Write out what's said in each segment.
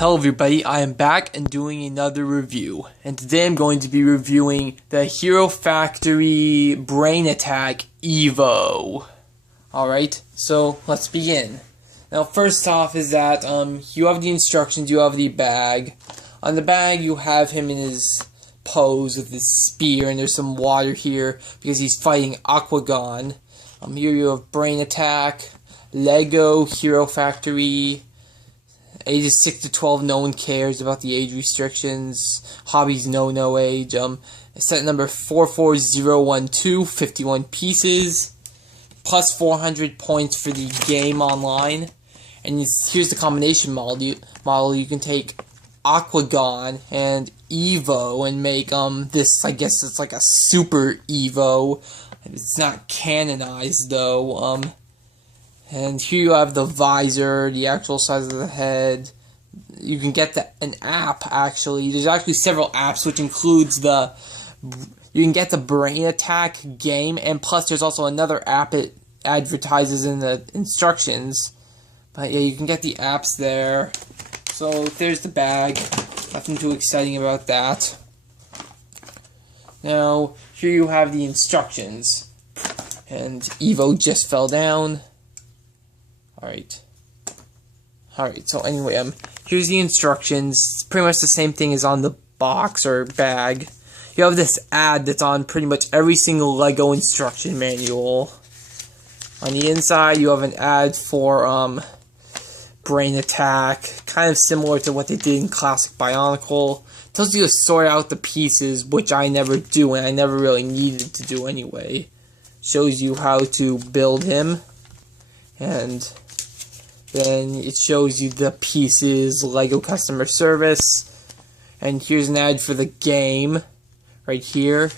Hello everybody, I am back and doing another review, and today I'm going to be reviewing the Hero Factory Brain Attack Evo. Alright, so let's begin. Now first off is that you have the instructions, you have the bag. On the bag you have him in his pose with his spear, and there's some water here because he's fighting Aquagon. Here you have Brain Attack, Lego Hero Factory. Ages 6 to 12, no one cares about the age restrictions. Hobbies, no age. Set number 44012, 51 pieces. Plus 400 points for the game online. And here's the combination model. You can take Aquagon and Evo and make this, I guess it's like a super Evo. It's not canonized though. And here you have the visor, the actual size of the head. You can get an app, actually. There's actually several apps, which includes you can get the Brain Attack game, and plus there's also another app it advertises in the instructions. But yeah, you can get the apps there. So there's the bag. Nothing too exciting about that. Now, here you have the instructions. And Evo just fell down. Alright, so anyway, here's the instructions. It's pretty much the same thing as on the box or bag. You have this ad that's on pretty much every single Lego instruction manual. On the inside, you have an ad for, Brain Attack, kind of similar to what they did in Classic Bionicle. It tells you to sort out the pieces, which I never do, and I never really needed to do anyway. Shows you how to build him, and then it shows you the pieces, Lego customer service, and here's an ad for the game, right here.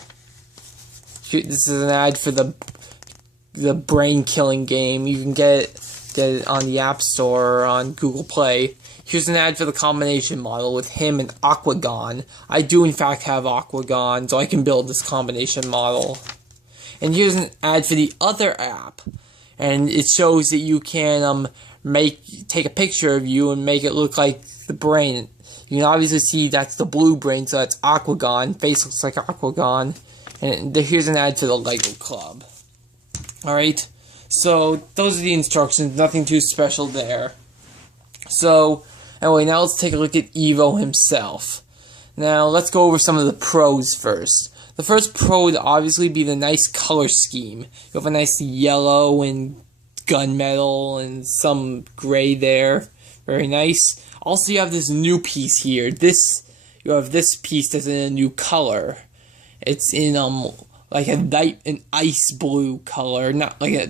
This is an ad for the brain killing game. You can get it on the App Store or on Google Play. Here's an ad for the combination model with him and Aquagon. I do in fact have Aquagon, so I can build this combination model. And here's an ad for the other app, and it shows that you can take a picture of you and make it look like the brain. You can obviously see that's the blue brain, so that's Aquagon. Face looks like Aquagon. And here's an ad to the Lego Club. Alright, so those are the instructions. Nothing too special there. So, anyway, now let's take a look at Evo himself. Now, let's go over some of the pros first. The first pro would obviously be the nice color scheme. You have a nice yellow and gunmetal and some gray there. Very nice. Also, you have this new piece here. You have this piece that's in a new color. It's in like an ice blue color, not like a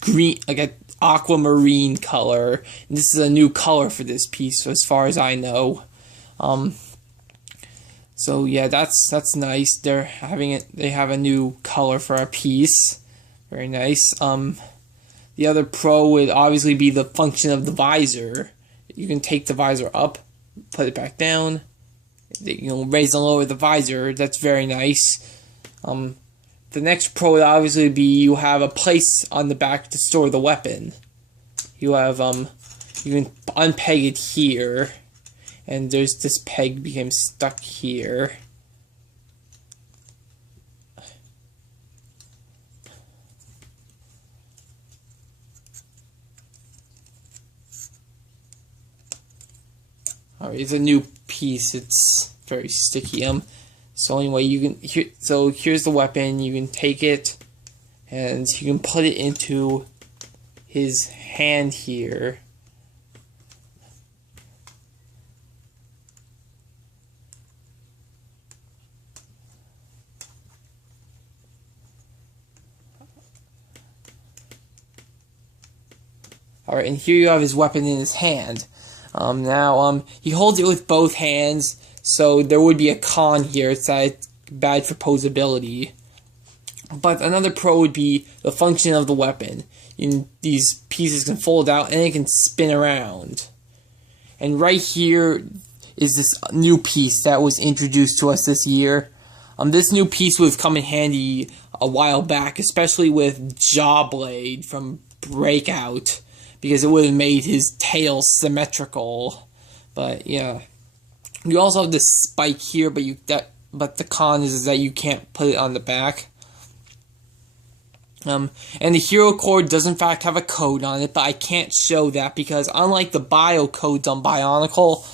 green, like a aquamarine color. And this is a new color for this piece, as far as I know. So yeah, that's nice. They have a new color for a piece. Very nice. The other pro would obviously be the function of the visor. You can take the visor up, put it back down. Raise and lower the visor. That's very nice. The next pro would obviously be you have a place on the back to store the weapon. You have you can unpeg it here, and there's this peg became stuck here. Alright, it's a new piece. It's very sticky. So anyway, here's the weapon. You can take it, and you can put it into his hand here. Alright, and here you have his weapon in his hand. He holds it with both hands, so there would be a con here. It's bad for posability. But another pro would be the function of the weapon. These pieces can fold out and it can spin around. And right here is this new piece that was introduced to us this year. This new piece would have come in handy a while back, especially with Jawblade from Breakout, because it would have made his tail symmetrical. But yeah, you also have this spike here, but the con is that you can't put it on the back. And the hero core does in fact have a code on it, but I can't show that because unlike the bio codes on Bionicle,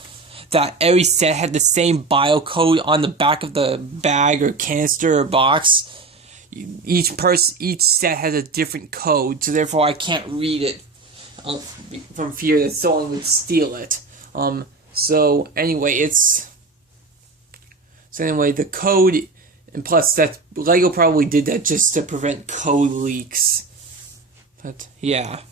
that every set had the same bio code on the back of the bag or canister or box. Each set has a different code, so therefore I can't read it from fear that someone would steal it. So anyway, the code. And plus, that LEGO probably did that just to prevent code leaks. But yeah.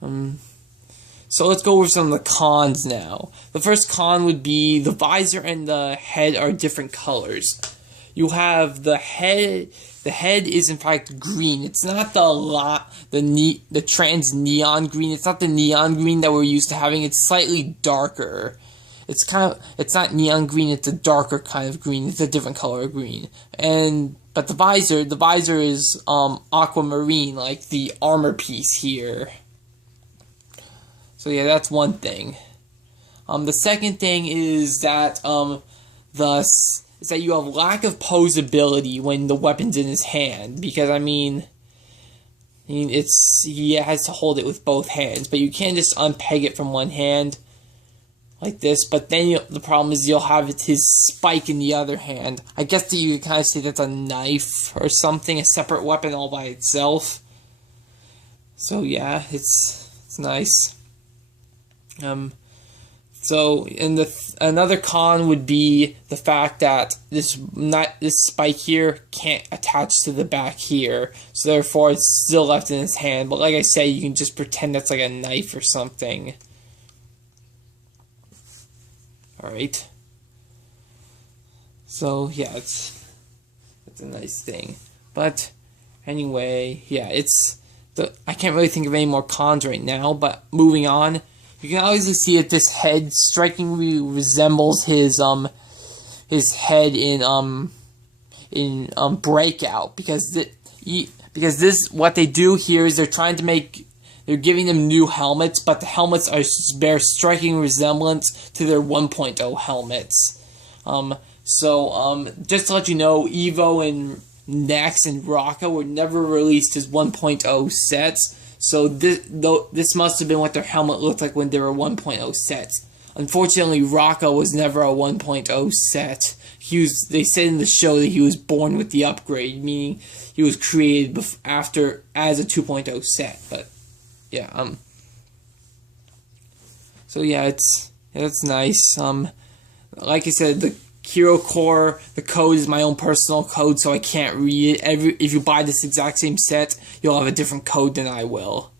So let's go over some of the cons now. The first con would be the visor and the head are different colors. You have the head. The head is in fact green. It's not the trans neon green. It's not the neon green that we're used to having. It's slightly darker. It's not neon green, it's a darker kind of green, it's a different color of green. But the visor is aquamarine, like the armor piece here. So yeah, that's one thing. The second thing is that you have lack of posability when the weapon's in his hand, because he has to hold it with both hands, but you can't just unpeg it from one hand like this, but then the problem is you'll have his spike in the other hand. I guess that you could kind of say that's a knife or something, a separate weapon all by itself. So yeah, it's nice. So another con would be the fact that this spike here can't attach to the back here, so therefore it's still left in his hand. But like I say, you can just pretend that's like a knife or something. Alright. So yeah, it's a nice thing. But anyway, yeah, I can't really think of any more cons right now, but moving on, you can obviously see that this head strikingly resembles his head in Breakout, because what they do here is they're giving them new helmets, but the helmets bear striking resemblance to their 1.0 helmets. Just to let you know, Evo and Nex and Rocka were never released as 1.0 sets, so this must have been what their helmet looked like when they were 1.0 sets. Unfortunately, Rocka was never a 1.0 set. They said in the show that he was born with the upgrade, meaning he was created as a 2.0 set, but yeah, so yeah, it's nice. Like I said, the Hero Core, the code is my own personal code, so I can't read it. If you buy this exact same set, you'll have a different code than I will.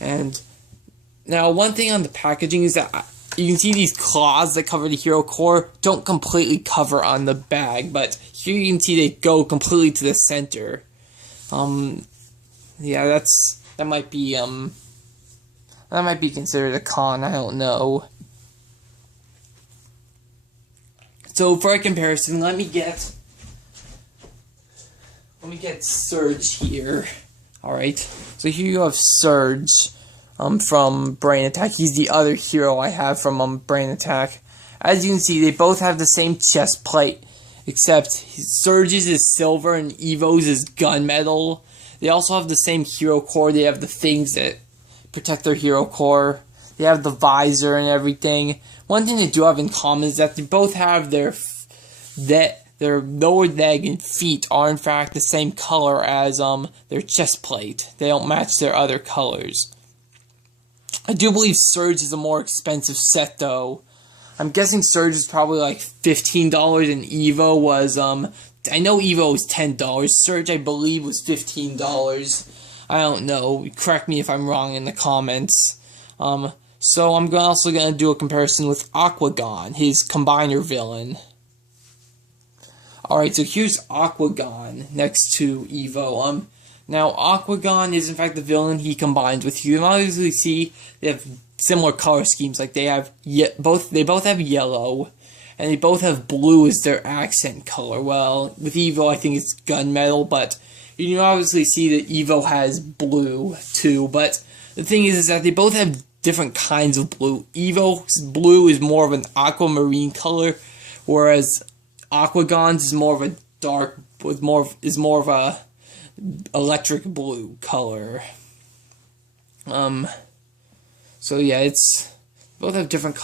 And now, one thing on the packaging is that you can see these claws that cover the Hero Core don't completely cover on the bag, but here you can see they go completely to the center. Yeah, that might be considered a con, I don't know. So for a comparison, let me get Surge here. Alright. So here you have Surge from Brain Attack. He's the other hero I have from Brain Attack. As you can see, they both have the same chest plate, except Surge's is silver and Evo's is gunmetal. They also have the same hero core. They have the things that protect their hero core. They have the visor and everything. One thing they do have in common is that they both have their lower leg and feet are in fact the same color as their chest plate. They don't match their other colors. I do believe Surge is a more expensive set though. I'm guessing Surge is probably like $15 and Evo was I know Evo was $10. Surge, I believe, was $15. I don't know. Correct me if I'm wrong in the comments. So I'm also going to do a comparison with Aquagon, his combiner villain. Alright, so here's Aquagon next to Evo. Now, Aquagon is in fact the villain he combines with. You can obviously see they have similar color schemes. Like they both have yellow, and they both have blue as their accent color. Well, with Evo, I think it's gunmetal, but you can obviously see that Evo has blue too. But the thing is that they both have different kinds of blue. Evo's blue is more of an aquamarine color, whereas Aquagon's is more of a dark, is more of a electric blue color. So yeah, it's both have different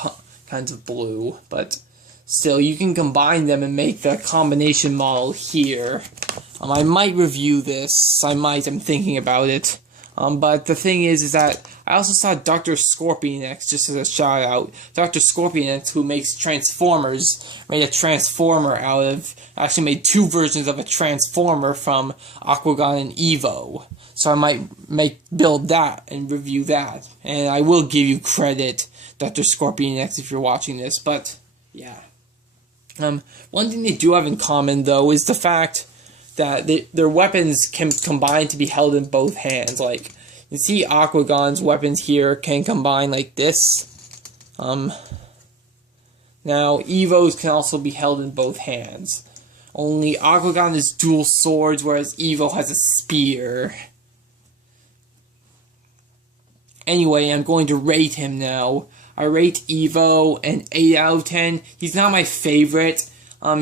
kinds of blue, but still, you can combine them and make the combination model here. I might review this. I'm thinking about it. But the thing is that I also saw Dr. Scorpionex, just as a shout out. Dr. Scorpionex, who makes Transformers, made a Transformer actually made two versions of a Transformer from Aquagon and Evo. So I might build that and review that. And I will give you credit, Dr. Scorpionex, if you're watching this. But, yeah. One thing they do have in common, though, is the fact that their weapons can combine to be held in both hands. Like, you see Aquagon's weapons here can combine like this. Now, Evo's can also be held in both hands. Only Aquagon is dual swords, whereas Evo has a spear. Anyway, I'm going to rate him now. I rate Evo an 8 out of 10. He's not my favorite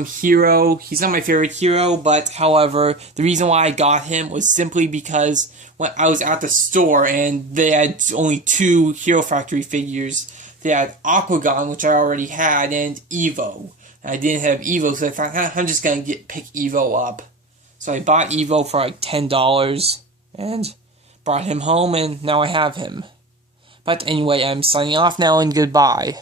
hero. He's not my favorite hero, but however, the reason why I got him was simply because when I was at the store and they had only 2 Hero Factory figures. They had Aquagon, which I already had, and Evo. And I didn't have Evo, so I thought, I'm just gonna pick Evo up. So I bought Evo for like $10 and brought him home, and now I have him. But anyway, I'm signing off now, and goodbye.